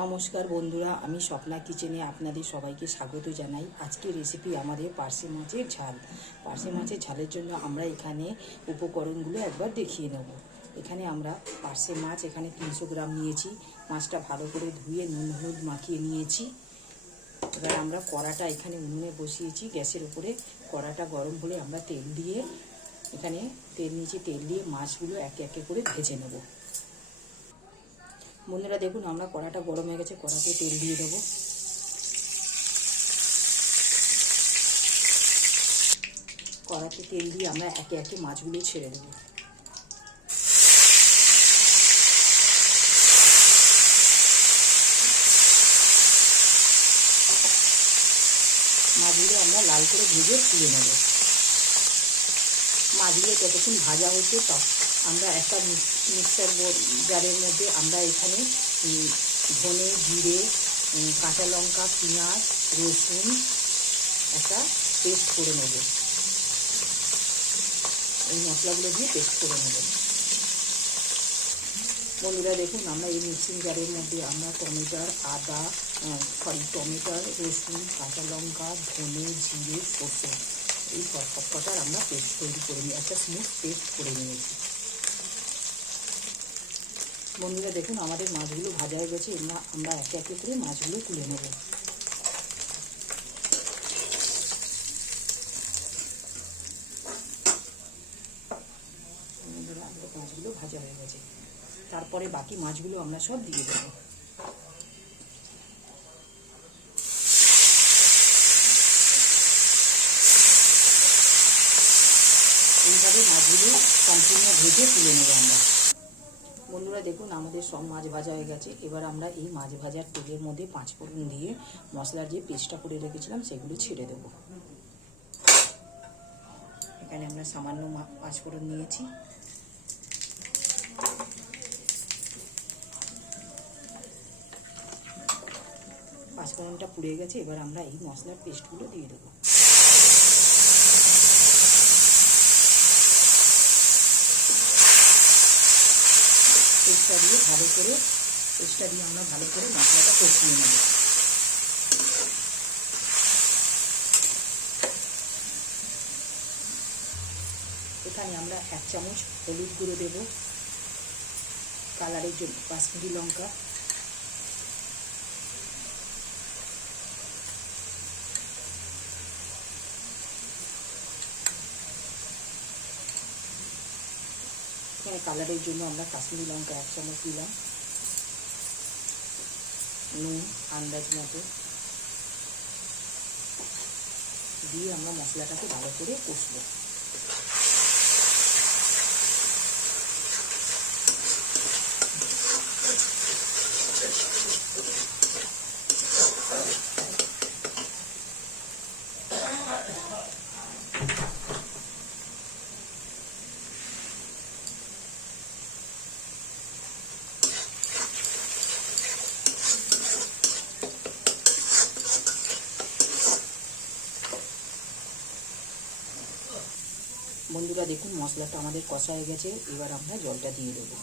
নমস্কার বন্ধুরা, আমি স্বপ্না কিচেনে আপনাদের সবাইকে স্বাগত জানাই। আজকের রেসিপি আমাদের পার্সে মাছের ঝাল। পার্সে মাছের ঝালের জন্য আমরা এখানে উপকরণগুলো একবার দেখিয়ে নেব। এখানে আমরা পার্সে মাছ এখানে তিনশো গ্রাম নিয়েছি। মাছটা ভালো করে ধুয়ে নুন হলুদ মাখিয়ে নিয়েছি। এবার আমরা কড়াটা এখানে উনুনে বসিয়েছি। গ্যাসের উপরে কড়াটা গরম হলে আমরা তেল দিয়ে এখানে তেল নিয়েছি, তেল দিয়ে মাছগুলো একে একে করে ভেজে নেব। বন্ধুরা দেখুন, আমরা কড়াটা গরম হয়ে গেছে, কড়াতে তেল দিয়ে দেবো। কড়াতে তেল দিয়ে আমরা একে একে মাছগুলো ছেড়ে দেবো। মাছগুলো আমরা লাল করে ভেজে তুলে নেব। মাছগুলো যতক্ষণ ভাজা হচ্ছে আমরা একটা মিক্সার জারের মধ্যে আমরা এখানে ধনে, জিরে কাঁচা লঙ্কা, পেঁয়াজ, রসুন একটা পেস্ট করে নেব। এই মশলাগুলো দিয়ে পেস্ট করে নেব। বন্ধুরা দেখুন, আমরা এই মিক্সিং জারের মধ্যে আমরা টমেটোর আদা সরি টমেটোর রসুন, কাঁচা লঙ্কা, ধনে, জিরে, সর্ষে এই কটার আমরা পেস্ট তৈরি করে নিই একটা স্মুথ পেস্ট করে নিয়েছি বন্ধুরা দেখুন, আমাদের মাছগুলো ভাজা হয়ে গেছে আমরা একে একে করে মাছগুলো তুলে নেব। মাছগুলো ভাজা হয়ে গেছে। তারপরে বাকি মাছগুলো আমরা সব দিয়ে দেবো। এইভাবে মাছগুলো সম্পূর্ণ ভেজে তুলে নেব আমরা। বন্ধুরা দেখুন, আমাদের সব মাছ ভাজা হয়ে গেছে। এবার আমরা এই মাছ ভাজার তেলের মধ্যে পাঁচ ফোড়ন দিয়ে মশলার যে পেস্টটা করে রেখেছিলাম, সেগুলো ছেড়ে দেবো। এখানে আমরা সামান্য পাঁচ ফোড়ন নিয়েছি। পাঁচ ফোড়নটা পুড়ে গেছে, এবার আমরা এই মশলার পেস্টগুলো দিয়ে দেবো। পেস্টটা দিয়ে ভালো করে, পেস্টটা দিয়ে আমরা ভালো করে মশলাটা কষিয়ে নেব। এখানে আমরা এক চামচ হলুদ গুঁড়ো দেব। কালারের জন্য, কাশ্মীরি লঙ্কা। এখানে কালারের জন্য আমরা কাশ্মীরি লঙ্কা এক চামচ দিলাম। নুন, আন্দাজ মতো। দিয়ে আমরা মশলাটাকে ভালো করে কষবো। বন্ধুরা দেখুন, মশলাটা আমাদের কষা হয়ে গেছে। এবার আমরা জলটা দিয়ে দেবো।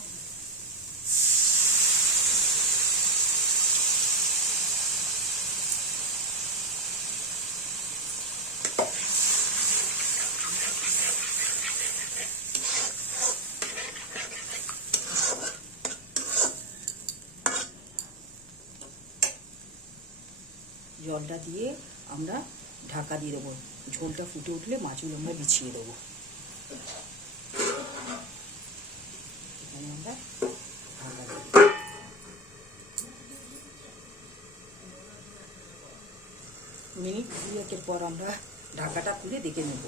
জলটা দিয়ে আমরা ঢাকা দিয়ে দেবো। ঝোলটা ফুটে উঠলে মাছগুলো আমরা বিছিয়ে দেবো এখানে আমরা ঢাকা দেবো। মিনিট দুয়েকের পর আমরা ঢাকাটা খুলে দেখে নেব।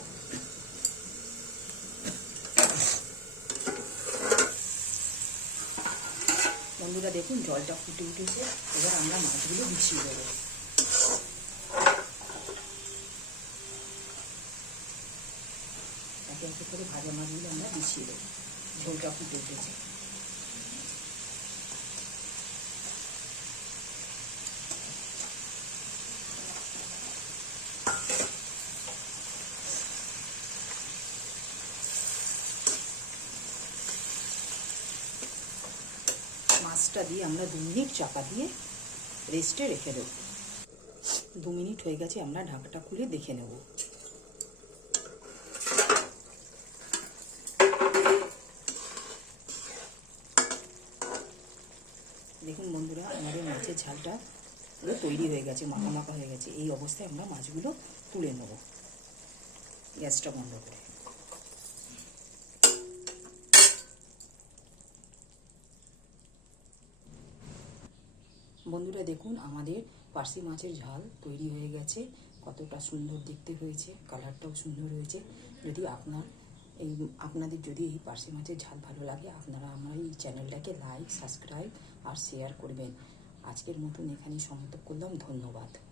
বন্ধুরা দেখুন জলটা ফুটে উঠেছে, এবার আমরা মাছগুলো বিছিয়ে দেবো। একে একে করে ভাজা মাছগুলো আমরা বিছিয়ে দেবো। ঝোলটা ফুটে উঠেছে মাছটা দিয়ে আমরা দু মিনিট চাপা দিয়ে রেস্টে রেখে দেবো। দু মিনিট হয়ে গেছে, আমরা ঢাকাটা খুলে দেখে নেব দেখুন বন্ধুরা আমাদের মাছের ঝালটা পুরো তৈরি হয়ে গেছে, মাখা মাখা হয়ে গেছে, এই অবস্থায় আমরা মাছগুলো তুলে নেব। গ্যাসটা বন্ধ করে। বন্ধুরা দেখুন, আমাদের পার্সি মাছের ঝাল তৈরি হয়ে গেছে। কতটা সুন্দর দেখতে হয়েছে, কালারটাও সুন্দর হয়েছে। যদি আপনার এই, আপনাদের যদি এই পার্সি মাছের ঝাল ভালো লাগে, আপনারা আমার এই চ্যানেলটাকে লাইক, সাবস্ক্রাইব আর শেয়ার করবেন। আজকের মতন এখানেই সমাপ্ত করলাম। ধন্যবাদ।